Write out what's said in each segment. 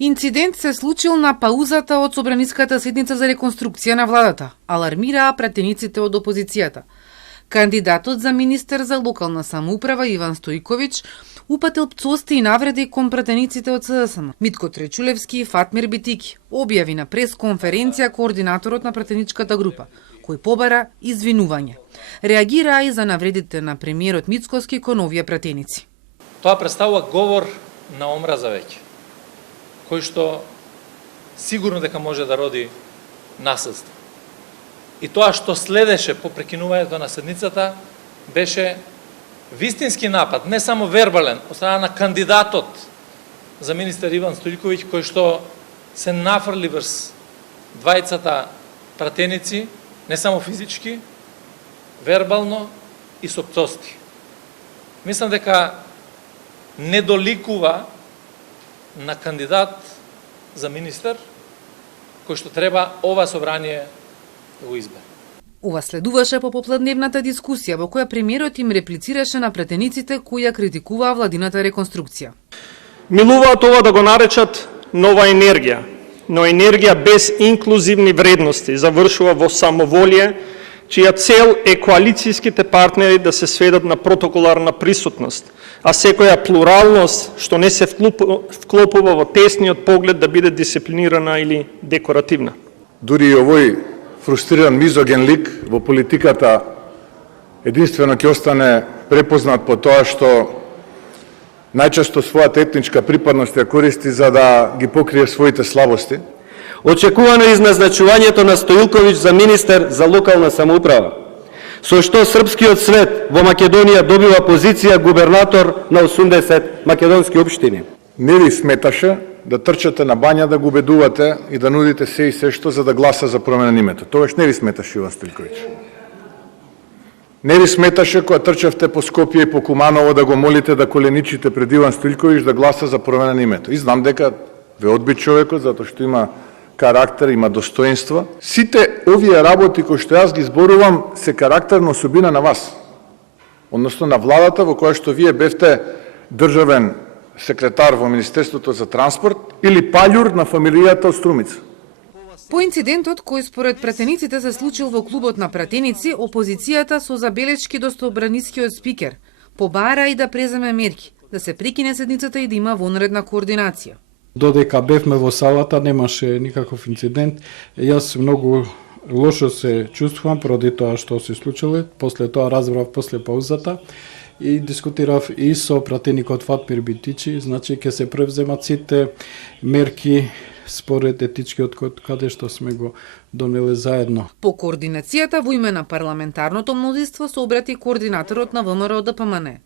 Инцидент се случил на паузата од собраниската седница за реконструкција на владата, алармираа пратениците од опозицијата. Кандидатот за министер за локална самоуправа Иван Стојковиќ упатил пцости и навреди кон пратениците од СДСМ. Митко Тречулевски и Фатмир Битики објави на пресконференција координаторот на пратеничката група, кој побара извинување. Реагираа и за навредите на премиерот Мицкоски кон овие пратеници. Тоа представува говор на омраза веќе, кој што сигурно дека може да роди насилство. И тоа што следеше по прекинувањето на седницата беше вистински напад, не само вербален, од страна на кандидатот за министер Иван Стојковиќ, кој што се нафрли врз двајцата пратеници, не само физички, вербално и со пцости. Мислам дека не доликува на кандидат за министер кој што треба ова собрание да го избере. Ова следуваше по попладневната дискусија во која премиерот им реплицираше на пратениците кои ја критикуваа владината реконструкција. Милуваат ова да го наречат нова енергија, но енергија без инклузивни вредности завршува во самоволие, чија цел е коалицијските партнери да се сведат на протоколарна присутност, а секоја плуралност што не се вклопува во тесниот поглед да биде дисциплинирана или декоративна. Дури и овој фрустриран мизоген лик во политиката единствено ќе остане препознат по тоа што најчесто својата етничка припадност ја користи за да ги покрие своите слабости. Очекувано е изназначувањето на Стојковиќ за министер за локална самоуправа, со што српскиот свет во Македонија добива позиција губернатор на 80 македонски општини. Не ви сметаше да трчате на бања да го убедувате и да нудите се и се што за да гласа за промена на името. Тогаш не ви сметаше Иван Стојковиќ. Не ви сметаше кога трчавте по Скопје и по Куманово да го молите да коленичите пред Иван Стојковиќ да гласа за промена на името. И знам дека ве одби човекот затоа што има карактер, има достоинство. Сите овие работи кои што јас ги зборувам се карактерна особина на вас. Односно на владата во која што вие бевте државен секретар во Министерството за транспорт или паѓур на фамилијата од Струмица. По инцидентот кој според пратениците се случил во клубот на пратеници, опозицијата со забелешки до собранискиот спикер побара и да преземе мерки, да се прекине седницата и да има вонредна координација. Додека бевме во салата немаше никаков инцидент. Јас многу лошо се чувствувам поради тоа што се случило. После тоа разбрав после паузата и дискутирав и со пратеникот Фатмир Битичи, значи ќе се превземат сите мерки според етичкиот код каде што сме го донеле заедно. По координацијата во име на парламентарното мнозинство се обрати координаторот на ВМРО ДПМН.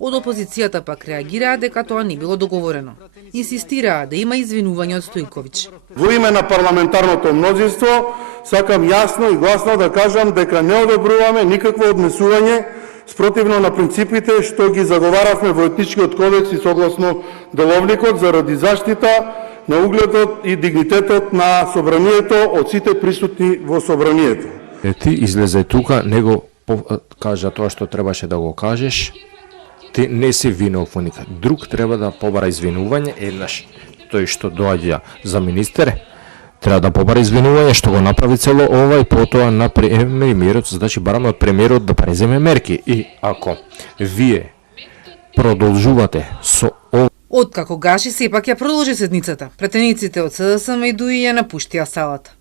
Од опозицијата пак реагираа дека тоа не било договорено. Инсистираа да има извинување од Стојковиќ. Во име на парламентарното мнозинство сакам јасно и гласно да кажам дека не одобруваме никакво однесување спротивно на принципите што ги заговаравме во етичкиот кодекс и согласно деловникот заради заштита на угледот и дигнитетот на собранието од сите присутни во собранието. Ти излезе тука, него кажа тоа што требаше да го кажеш. Ти не си винок во никад. Друг треба да побара извинување, еднаш тој што доаѓа за министер, треба да побара извинување што го направи цело ова и потоа на премиерот, значи бараме од премиерот да преземе мерки. И ако вие продолжувате со ова... Откако Гаши сепак ја продолжи седницата, пратениците од СДСМ и ДУИ ја напуштија салата.